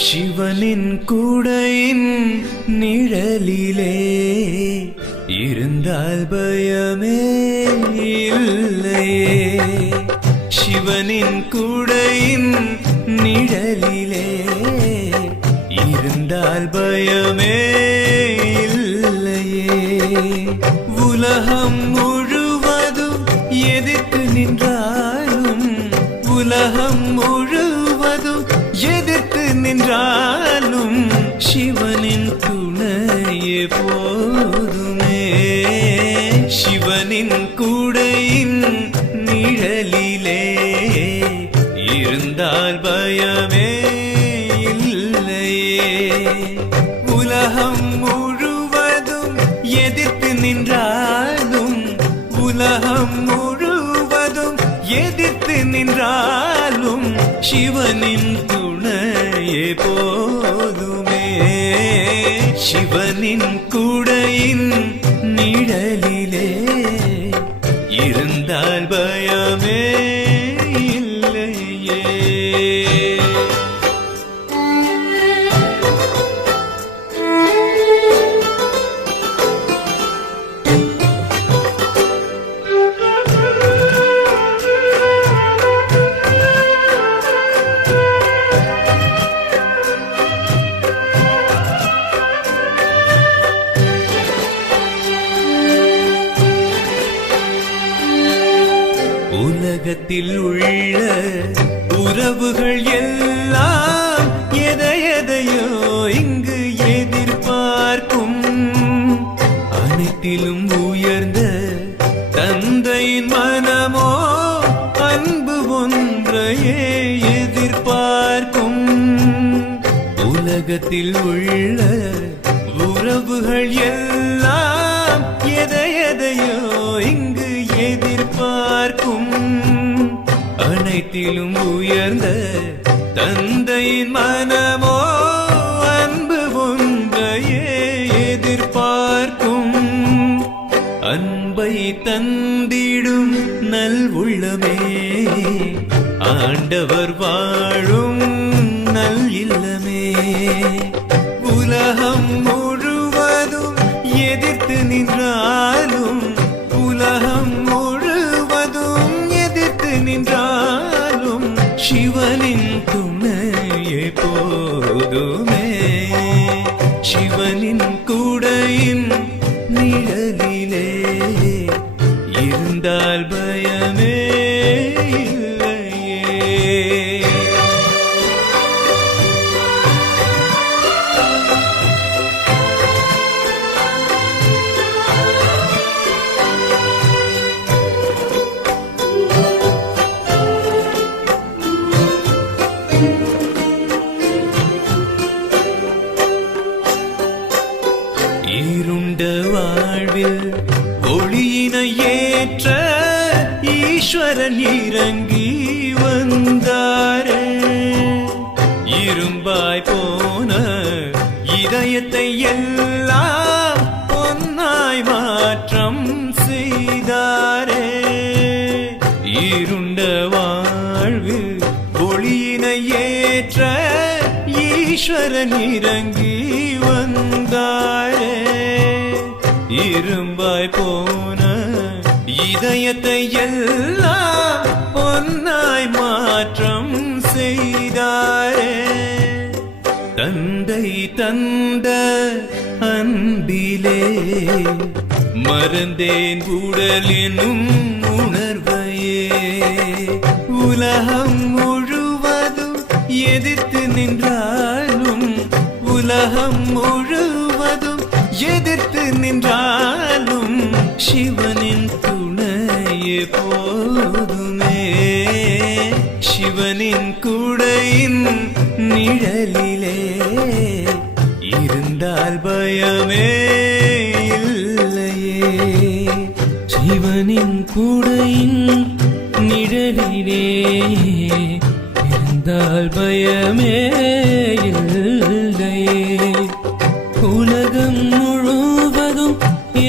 சிவனின் கூடையின் நிழலிலே இருந்தால் பயமே இல்லையே. சிவனின் கூடையின் நிழலிலே இருந்தால் பயமே இல்லையே. உலகம் முழுவதும் எதிர்த்து நின்ற இருந்தால் பயமே இல்லையே. உலகம் முழுவதும் எதிர்த்து நின்றாலும் உலகம் முழுவதும் எதிர்த்து நின்றாலும் சிவனின் துணையே போதுமே. சிவனின் கூடையின் உலகத்தில் உள்ள உறவுகள் எல்லாம் எதை எதையோ இங்கு எதிர்பார்க்கும். அனைத்திலும் உயர்ந்த தந்தையின் மனமோ அன்பு ஒன்றையே எதிர்பார்க்கும். உலகத்தில் உள்ள உறவுகள் எல்லாம் எதை எதையோ இங்கு பார்க்கும். அனைத்திலும் உயர்ந்த தந்தையின் மனமோ அன்பு ஒன்றையே எதிர்பார்க்கும். அன்பை தந்திடும் நல் உள்ளமே ஆண்டவர் வாழும் நல் இல்லமே. உலகம் முழுவதும் எதிர்த்து நின்றார். ஒளியினை ஏற்ற ஈஸ்வரன் இறங்கி வந்தாரே. இரும்பாய் போன இதயத்தை எல்லாம் பொன்னாய் மாற்றம் செய்தாரே. இருண்ட வாழ்வு ஒளியினை ஏற்ற ஈஸ்வரன் இறங்கி வந்தாரே. இரும்பாய் போன இதயத்தை எல்லாம் பொன்னாய் மாற்றம் செய்தாரே. தந்தை தந்த அன்பிலே மறந்தேன் உடல் எனும் உணர்வையே. உலகம் முழுவதும் எதிர்த்து நின்றாலும் உலகம் முழு எதிர்த்து நின்றாலும் சிவனின் துணையே போதுமே. சிவனின் கூடையின் நிழலிலே இருந்தால் பயமே இல்லையே. சிவனின் கூடையின் நிழலிலே இருந்தால் பயமே இல்லை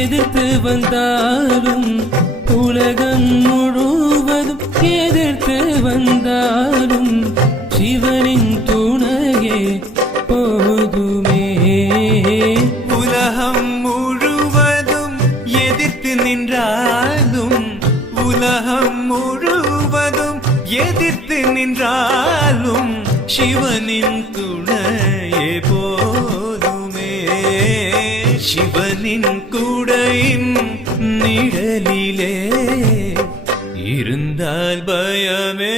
எதிர்த்து வந்தாலும் உலகம் முழுவதும் எதிர்த்து வந்தாலும் சிவனின் துணையே போதுமே. உலகம் முழுவதும் எதிர்த்து நின்றாலும் உலகம் முழுவதும் எதிர்த்து நின்றாலும் சிவனின் துணையே போதுமே. சிவன் குடையின் நிழலிலே இருந்தால் பயமே.